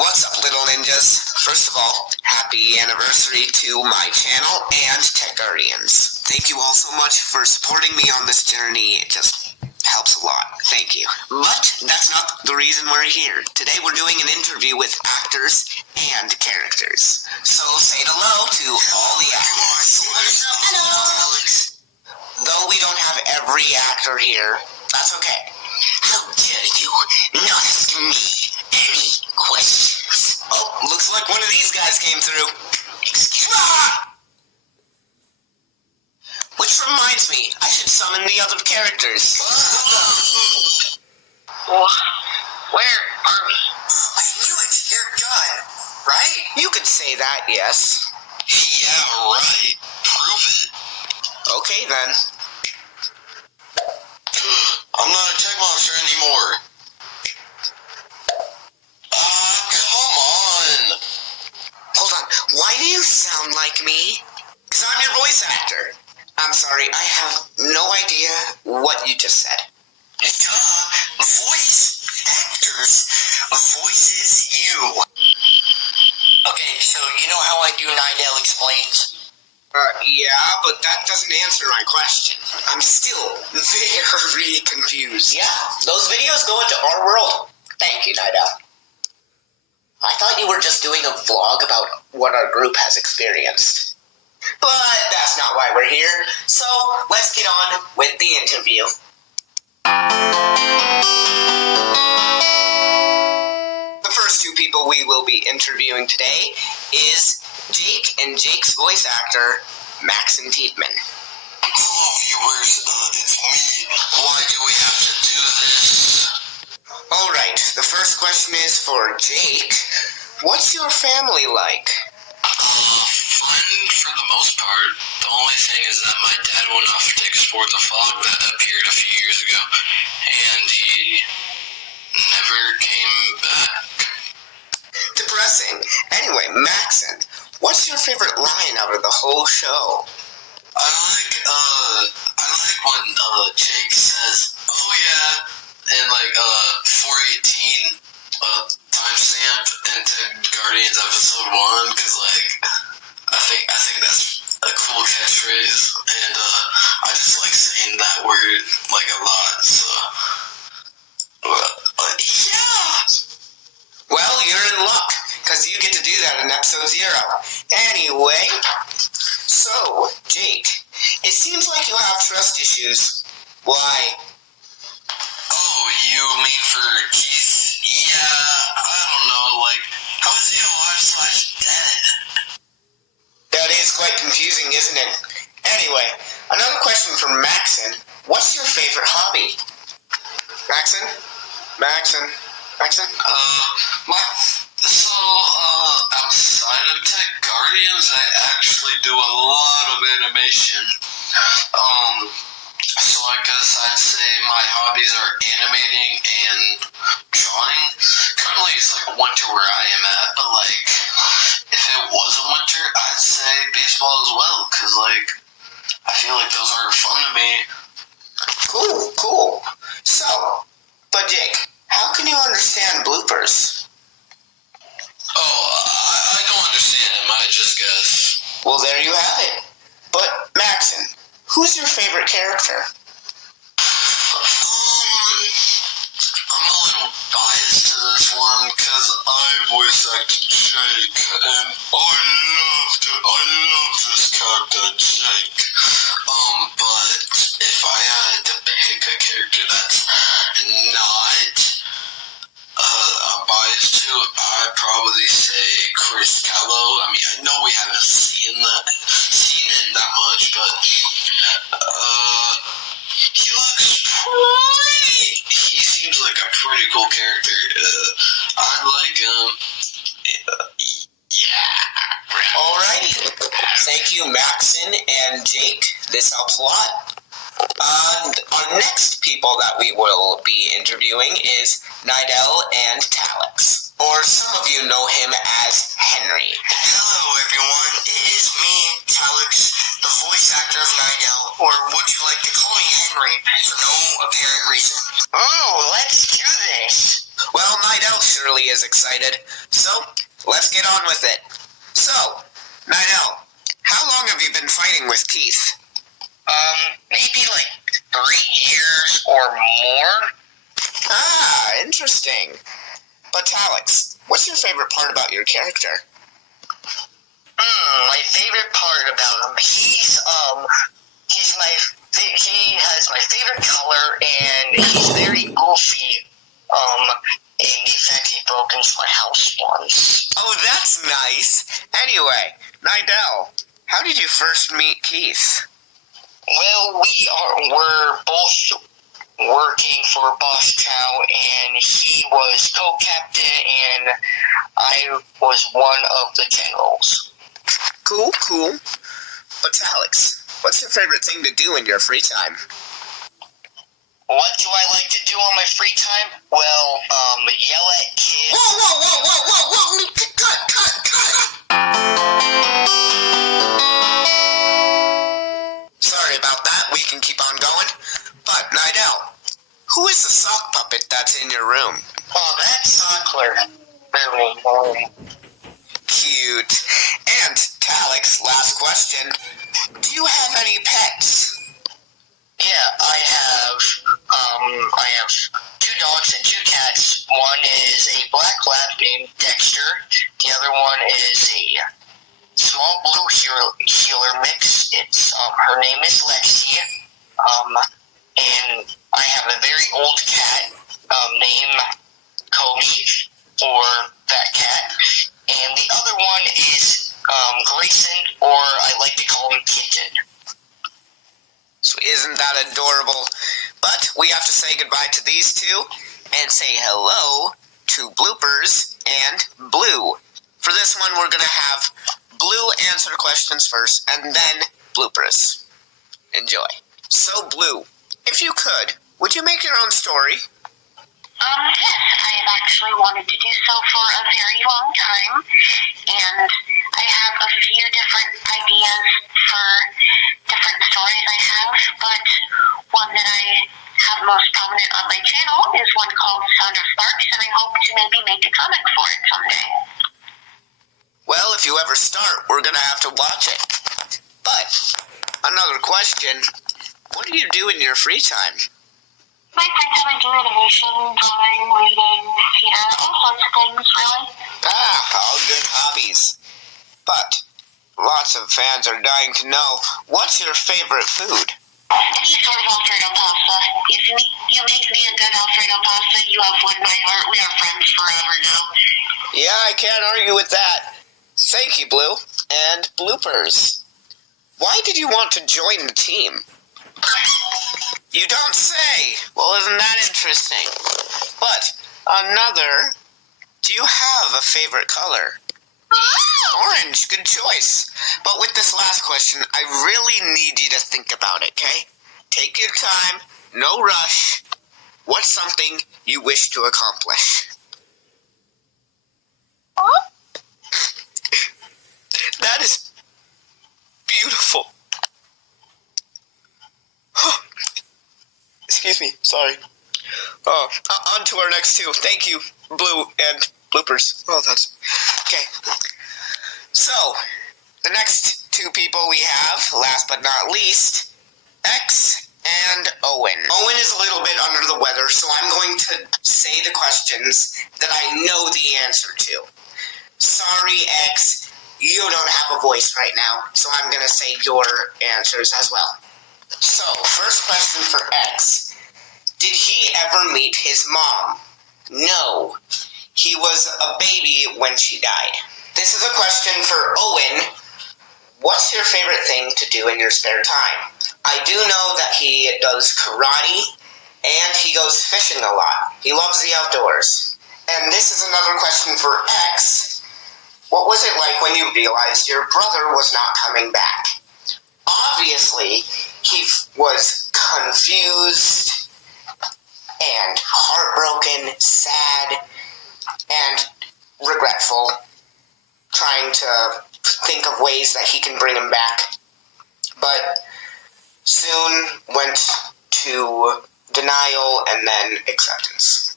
What's up, little ninjas? First of all, happy anniversary to my channel and Tech Guardians. Thank you all so much for supporting me on this journey. It just helps a lot. Thank you. But that's not the reason we're here. Today we're doing an interview with actors and characters. So say hello to all the actors. Hello, Alex. Though we don't have every actor here, that's okay. How dare you not ask me any questions? Oh, looks like one of these guys came through. Excuse me. Which reminds me, I should summon the other characters. Where are we? I knew it. You're God, right? You could say that, yes. Yeah, right. Prove it. Okay, then. I'm not a tech monster anymore. Come on. Hold on. Why do you sound like me? Because I'm your voice actor. I'm sorry, I have no idea what you just said. Voice actors. Voices you. Okay, so you know how I do Nidell Explains? Yeah, but that doesn't answer my question. I'm still very confused. Yeah, those videos go into our world. Thank you, Nidell. I thought you were just doing a vlog about what our group has experienced. But that's not why we're here, so let's get on with the interview. The first two people we will be interviewing today is Jake and Jake's voice actor, Maxon Tietman. Hello, viewers. It's me. Why do we have to do this? Alright, the first question is for Jake. What's your family like? Fun for the most part. The only thing is that my dad went off to export the fog that appeared a few years ago, and he never came back. Depressing. Anyway, Maxon, what's your favorite line out of the whole show? I like when Jake says, "Oh yeah," and 418 timestamp into Guardians episode 1, because I think that's a cool catchphrase, and I just like saying that word a lot. So yeah. Well, you're in luck, because you get to do that in episode 0. Anyway, so, Jake, it seems like you have trust issues. Why? Oh, you mean for Keith? Yeah, I don't know, how is he alive/dead? That is quite confusing, isn't it? Anyway, another question for Maxon. What's your favorite hobby? Maxon? Outside of Tech Guardians, I actually do a lot of animation. So I guess I'd say my hobbies are animating and drawing. Currently it's winter where I am at, but if it wasn't winter, I'd say baseball as well, because I feel like those are fun to me. Cool. So, but Jake, how can you understand bloopers? Oh, I don't understand them, I just guess. Well, there you have it. But, Maxon, who's your favorite character? I'm a little biased to this one, because I voice acted Jake, and I love this character, Jake. But if I had to pick a character that's not I'm biased to, I'd probably say Chris Callow. I mean, I know we haven't seen it that much, but he looks pretty. He seems like a pretty cool character. I like him. Yeah. Alrighty. Thank you, Maxon and Jake. This helps a lot. Our next people that we will be interviewing is Nidell and Talix, or some of you know him as Henry. Hello everyone, it is me, Talix, the voice actor of Nidell, or would you like to call me Henry, for no apparent reason. Oh, let's do this. Well, Nidell surely is excited. So, let's get on with it. So, Nidell, how long have you been fighting with Keith? Maybe like 3 years or more. Ah, interesting. But Alex, what's your favorite part about your character? My favorite part about him, he has my favorite color, and he's very goofy. In the fact he broke into my house once. Oh, that's nice. Anyway, Nidell, how did you first meet Keith? Well, we're both working for Boss Chow, and he was co-captain, and I was one of the generals. Cool. But Alex, what's your favorite thing to do in your free time? What do I like to do on my free time? Well, yell at kids. Whoa! Cut! Sorry about that, we can keep on going. But, Nidell, who is the sock puppet that's in your room? Oh, that's Sockler. Cute. And, Alex, last question. Do you have any pets? Yeah, I have 2 dogs and 2 cats. One is a black lab named Dexter. The other one is a small blue healer mix. Her name is Lexi. And I have a very old cat named Cody, or that cat. And the other one is Grayson, or I like to call him Kitten. So isn't that adorable? But we have to say goodbye to these two and say hello to Bloopers and Blue. For this one, we're going to have Blue answer questions first and then Bloopers. Enjoy. So, Blue, if you could, would you make your own story? Yes, I have actually wanted to do so for a very long time, and I have a few different ideas for different stories I have, but one that I have most prominent on my channel is one called Sound of Sparks, and I hope to maybe make a comic for it someday. Well, if you ever start, we're going to have to watch it. But, another question, what do you do in your free time? My free time, I do animation, drawing, reading, theater, all sorts of things, really. All good hobbies. But, lots of fans are dying to know, what's your favorite food? Any sort of Alfredo pasta. If you make me a good Alfredo pasta, you have won my heart. We are friends forever now. Yeah, I can't argue with that. Thank you, Blue. And Bloopers. Why did you want to join the team? You don't say. Well, isn't that interesting? But, do you have a favorite color? Orange, good choice. But with this last question, I really need you to think about it, okay? Take your time, no rush. What's something you wish to accomplish? That is beautiful. Excuse me, sorry. On to our next two. Thank you, Blue and Bloopers. Oh, that's... Okay. So, the next two people we have, last but not least, X and Owen. Owen is a little bit under the weather, so I'm going to say the questions that I know the answer to. Sorry, X, you don't have a voice right now, so I'm going to say your answers as well. So, first question for X. Did he ever meet his mom? No. He was a baby when she died. This is a question for Owen. What's your favorite thing to do in your spare time? I do know that he does karate, and he goes fishing a lot. He loves the outdoors. And this is another question for X. What was it like when you realized your brother was not coming back? Obviously, he was confused and heartbroken, sad, and regretful, trying to think of ways that he can bring him back. But soon went to denial and then acceptance.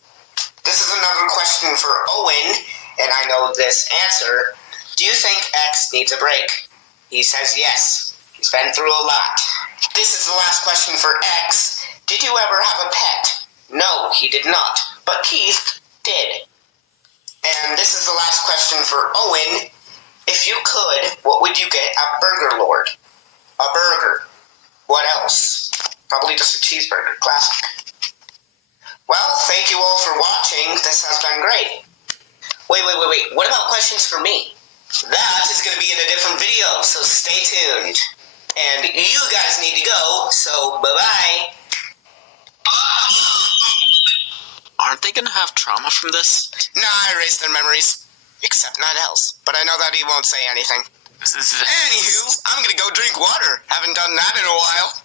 This is another question for Owen, and I know this answer. Do you think X needs a break? He says yes. He's been through a lot. This is the last question for X. Did you ever have a pet? No, he did not. But Keith did. And this is the last question for Owen. If you could, what would you get at Burger Lord? A burger. What else? Probably just a cheeseburger. Classic. Well, thank you all for watching. This has been great. Wait. What about questions for me? That is going to be in a different video, so stay tuned. And you guys need to go, so bye-bye. Aren't they gonna have trauma from this? Nah, I erased their memories. Except not else. But I know that he won't say anything. Anywho, I'm gonna go drink water. Haven't done that in a while.